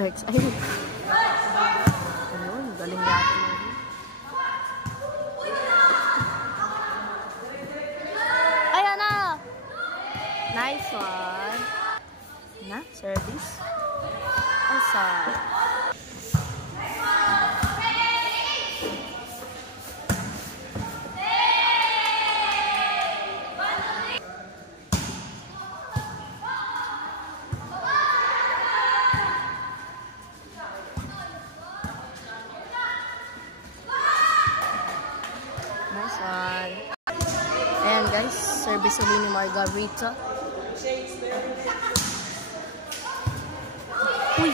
Next. Ayun. Ayun, galing yata. Ayan na! Nice one. Na, service. Outside. Ayan guys, service ulit ni Margarita. Uy!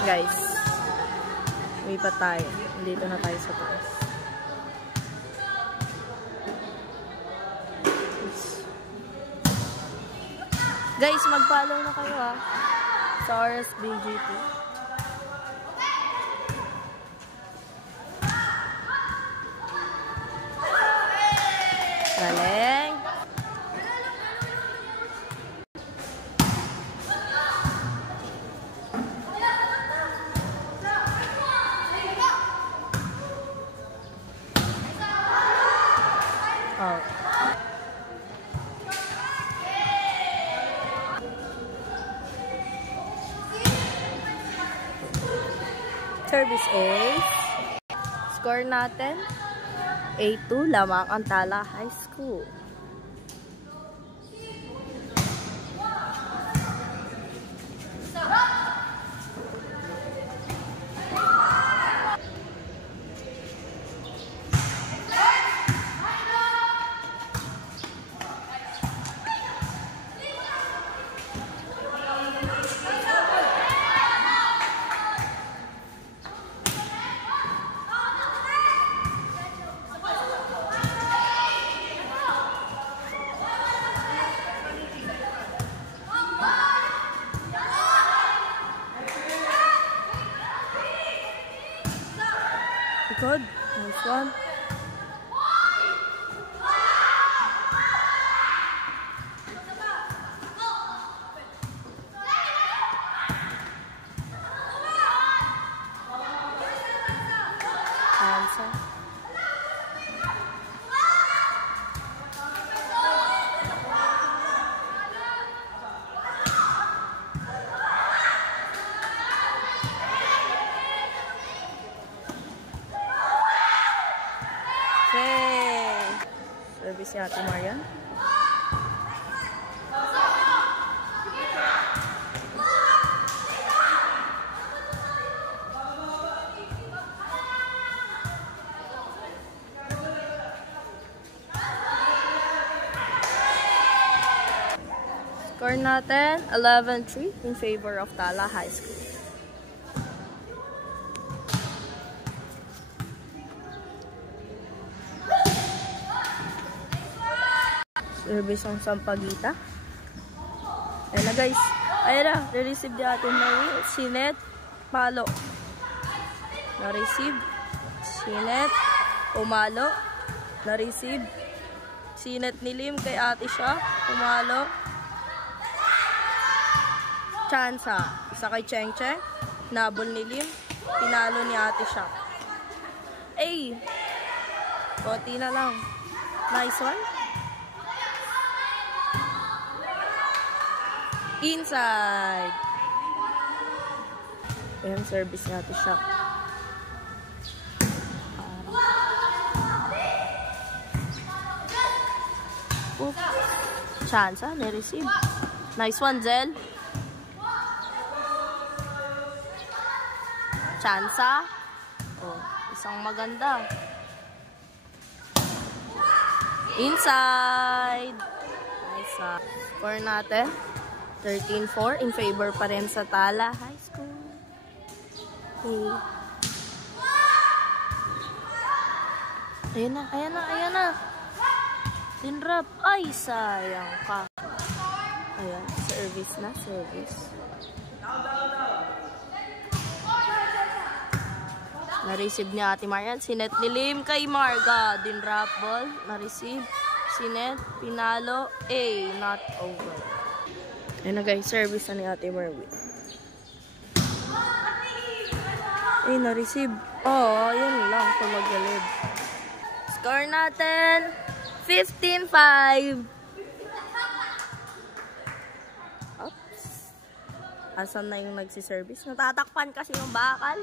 Guys, may pa tayo. Dito na tayo sa taas. Guys, mag-follow na kayo ha sa RSBGT. Galing. Oh. Service ace. Score natin 8-2 lamang ang Tala High School. Good. Nice one. Answer. Service ni Ate Marian. Score natin 11-3 in favor of Tala High School. Service ang Sampaguita. Ayan na guys. Ayan na. Na-receive di atin Marie. Sinet. Palo. Na-receive. Sinet. Umalo. Na-receive. Sinet ni Lim kay ate siya. Umalo. Chansa. Isa kay Cheng Cheng. Nabol ni Lim. Pinalo ni ate siya. Ay! Konti na lang. Nice one. Inside. Ayan, service natin siya. Oops. Chance, ha? Na-receive. Nice one, Zel. Chance, ha? Oh, isang maganda. Inside. Nice, ha? Score natin 13-4 in favor pa rin sa Tala High School. Okay. Ayan na, ayan na, ayan na. Dinrap. Ay, sayang ka. Ayan, serve. Service na, service. Na-receive ni Ate Marian. Sinet ni Lim kay Marga. Din drop ball. Na-receive. Sinet. Pinalo. A. Not over. Ayan na guys. Service na ni Ate Marvin. A. Na-receive. Oh, yun lang. Tumagilid. Score natin. 15-5. Oops. Asan na yung nagsiservice? Natatakpan kasi yung bakal.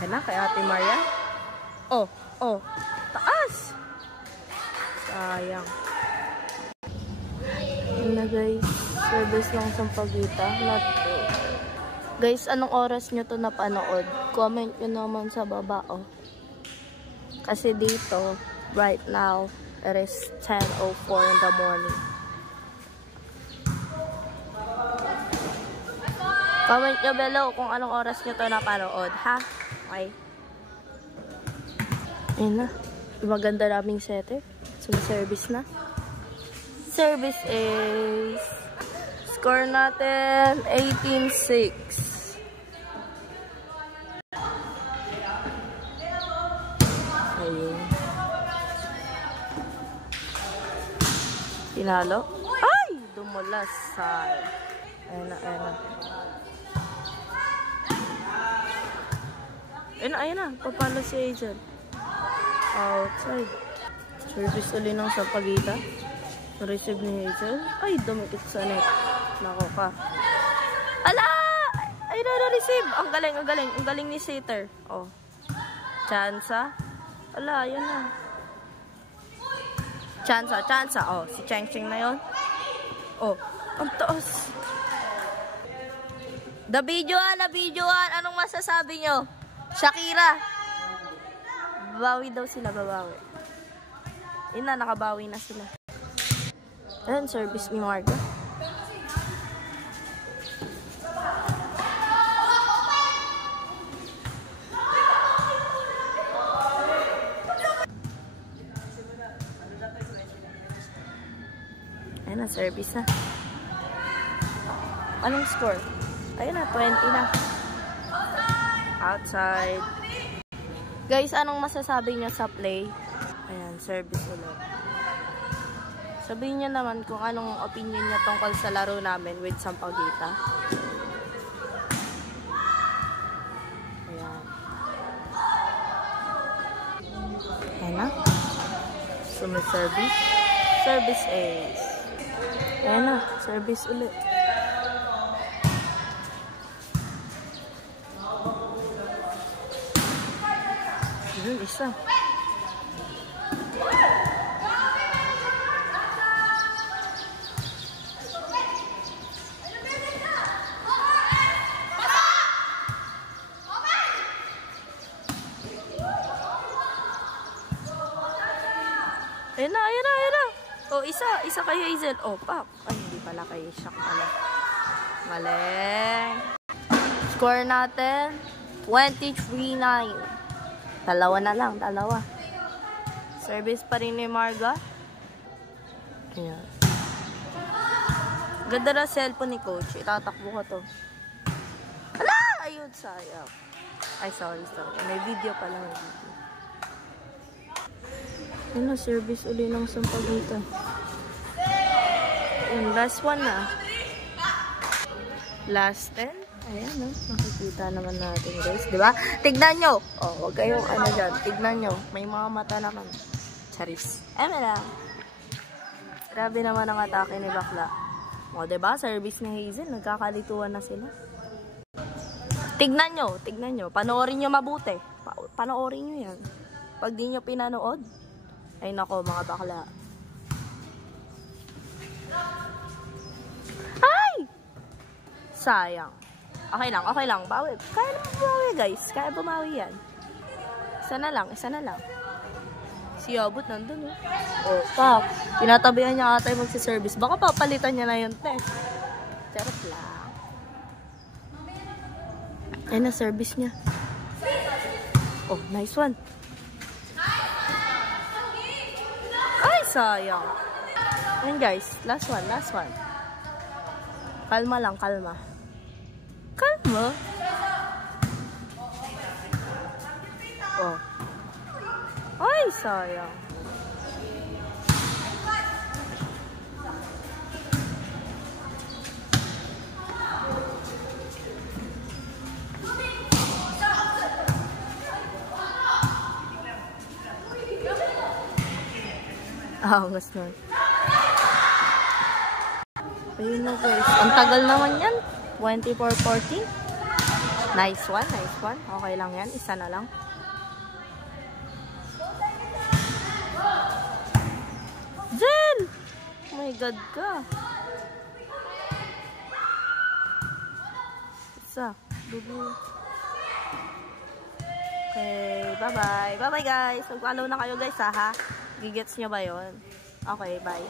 Ayan na, kay Ate Maria. Oh, oh. Taas! Sayang. Ayan na guys. Service lang sa pagita. Not good. Guys, anong oras nyo to napanood? Comment nyo naman sa baba, oh. Kasi dito, right now, it is 10:04 in the morning. Comment nyo below kung anong oras nyo to napanood, ha? Okay. Ayun na. Maganda naming setter. Service na. Service is... Score natin, 18-6. Ayun. Pinalo. Ay! Dumulas. Ayun na, ayun na. Ayun na, papalo si Hazel. Outside. Service ulit ng Sampaguita. Receive ni Hazel. Ay, dumikit sa net. Nako ka. Ala! Ayun na, receive. Ang galing, ang galing. Ang galing ni Sitter. Oh. Chansa. Ala, ayun na. Chansa, chansa. Oh, si Cheng Cheng na yun. Oh, ang taas. Nabidyoan. Anong masasabi nyo? Shakira. Babawi daw sila, babawi. Yun na, nakabawi na sila. Ayan, service ni Marga. Ayan na, service na. Anong score? Ayan na, 20 na. Outside. Guys, anong masasabi niyo sa play? Ayan, service ulit. Sabihin niyo naman kung anong opinion niyo tungkol sa laro namin with Sampaguita. Ayan. Ayan na. Service. Service ace. Ayan na, service ulit. Yun, isa. Ayan na. Oh, isa kay Hazel. Oh, pop. Ay, hindi pala kay Shaq pala. Mali. Score natin, 23-9. Dalawa na lang, dalawa. Service pa rin ni Marga. Ayan. Ganda na cellphone ni Coach. Itatakbo ko to. Hala! Ayun, sayang. Ay, sorry. May video pala. May video. Ano, service uli ng Sampaguita. Ayan, last one na. Last 10. Ayan, no? Nakikita naman natin, guys. Diba? Tignan nyo! Oh, huwag kayong ano dyan. Tignan nyo. May mga mata naman. Charis. Lang. Grabe naman ang atake ni Bakla. O, diba? Service ni Hazel. Nagkakalituan na sila. Tignan nyo. Panoorin nyo mabuti. Panoorin nyo yan. Pag di nyo pinanood, ay nako, mga bakla. Ay! Sayang. Okay lang. Bawi. Kaya naman bumawi, guys. Kaya bumawi yan. Isa na lang. Si Abot nandun, eh. Oh, pap. Tinatabihan niya ata yung magsiservice. Baka papalitan niya na yun, te. Charot lang. Ayan na, service niya. Oh, nice one. Ay, sayang. Ayun guys, last one, last one. Kalma lang, kalma. Kalma. Oh. Ay, sayang. Angas nun. Ayun na guys. Ang tagal naman yan. 24:40. Nice one, nice one. Okay lang yan. Isa na lang. Jen! Oh my God ka. Isa. Dubu. Okay, bye-bye. Bye-bye guys. Mag-follow na kayo guys ha. Gigets nyo ba yun? Okay, bye.